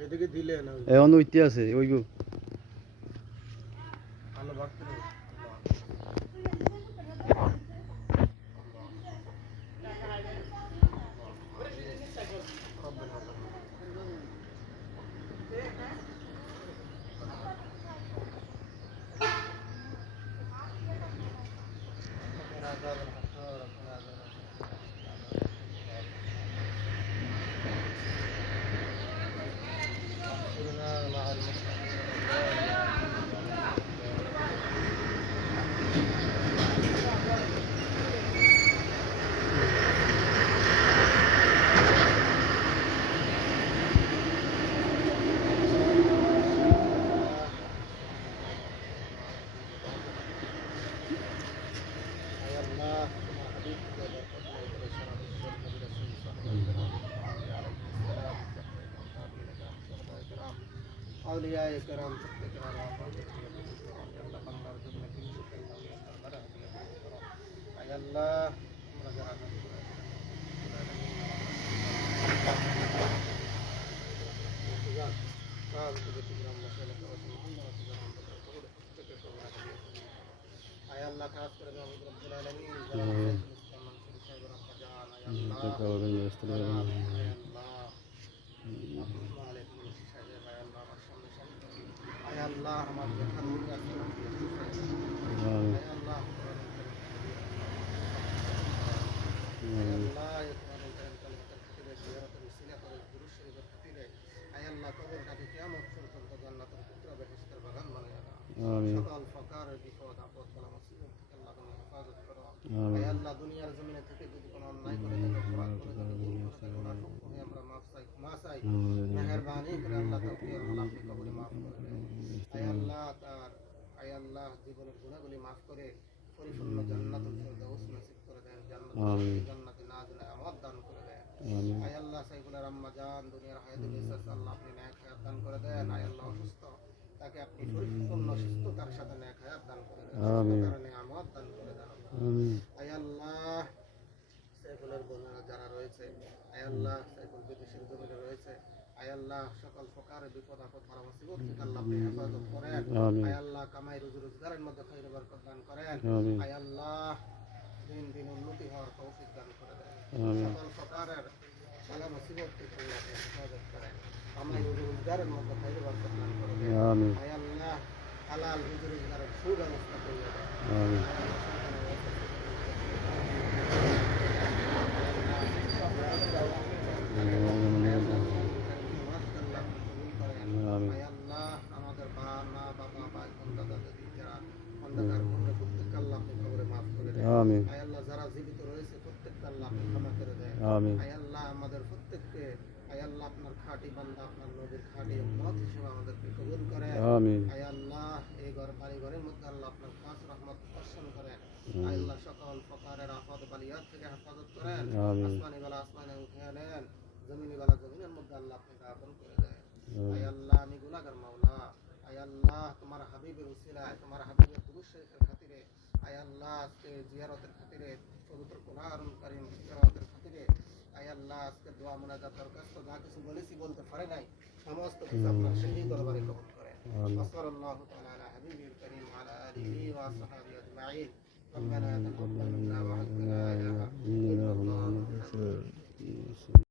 এদিকে দিলে না এখন উইতে আছে ওইগো আলো ভাগতে নেই أولياء كرام يا الله يا الله خاص করে রব্বুল আলামিন আল্লাহ আমাদের খানকে আল্লাহ সকল ফকারের বিপদ আপদ বলা মুসিবত থেকে আল্লাহ তুমি হেফাজত করো আল্লাহ দুনিয়ার জমিনে থেকে যদি কোনো অন্যায় করে আমরা মাফ চাই ক্ষমা চাই মেহেরবানি করে আল্লাহ তাকে আল্লাহ আপনি কবুলে মাফ করে দেন আল্লাহ তার আল্লাহ জীবনের গুনাহগুলি মাফ করে পরিপূর্ণ জান্নাতুল ফেরদাউস নসিব করে দেন জান্নাতে নাজিলা আমাদ দান করে দেন আল্লাহ সাইফুলের আম্মা জান দুনিয়ার হায়াতে বেঁচে আছে আল্লাহ আপনি নেক হায়াত দান করে দেন আল্লাহ অসুস্থ তাকে আপনি পরিপূর্ণ সুস্থতার সাথে নেক হায়াত দান করে দেন কারণে আমাদ দান করে দেন আল্লাহ সাইফুলের বোনেরা যারা রয়েছে আল্লাহ সাইফুল বিদেশের জমিনে রয়েছে আল্লাহ সকল প্রকারের বিপদ আপদ বালা মুসিবত থেকে আল্লাহ আপনি হেফাজত করেন আল্লাহ কামাই রুজি রোজগারের মধ্যে খায়র বরকত দান করেন আল্লাহ দিন দিন উন্নতি হওয়ার তৌফিক দান করে দেন সকল প্রকারের বালা মুসিবত থেকে আল্লাহ আপনি হেফাজত করেন কামাই রুজি রোজগারের মধ্যে খায়র বরকত দান করে দেন আল্লাহ হালাল রুজি রোজগারের সুব্যবস্থা করে দেন আমাদের মা বাবা ভাই বোন দাদা দাদি যারা অন্ধকার মনে প্রত্যেককে আল্লাহ আপনি কবরে মাফ করে দেন আল্লাহ যারা জীবিত রয়েছে প্রত্যেককে আল্লাহ আপনি ক্ষমা করে দেন আল্লাহ আমাদের প্রত্যেককে আল্লাহ আপনার খাঁটি বান্দা আপনার নবীর খাঁটি উম্মত হিসেবে আমাদেরকে কবুল করেন আল্লাহ এই বাড়ি ঘরের মধ্যে আল্লাহ আপনার খাস রহমত বর্ষণ করেন আল্লাহ সকল প্রকারের আফাত বালিয়াত থেকে হেফাজত করেন আসমানি বালা আসমানে উঠিয়ে নেন জমিনি বালা জমিনের মধ্যে আল্লাহ আপনি দাফন করে দেন আল্লাহ আমি গুনাহগার মাওলা আল্লাহ তোমার হাবিবের উসিলায় তোমার হাবিবের দুরূদ শরীফের খাতিরে আল্লাহ আজকে জিয়ারতের খাতিরে পবিত্র কোরআনুল কারীম তিলাওয়াতের খাতিরে আল্লাহ আজকে দোয়া মুনাজাত দরখাস্ত যা কিছু বলেছি বলতে পারে নাই সমস্ত কিছু আপনার সেই দরবারে কবুল করেন সাল্লাল্লাহু তাআলা আলা হাবিবিল কারীম ওয়া আলা আলিহি ওয়া আসহাবিহি আজমাইন ربنا تقبل منا وعنا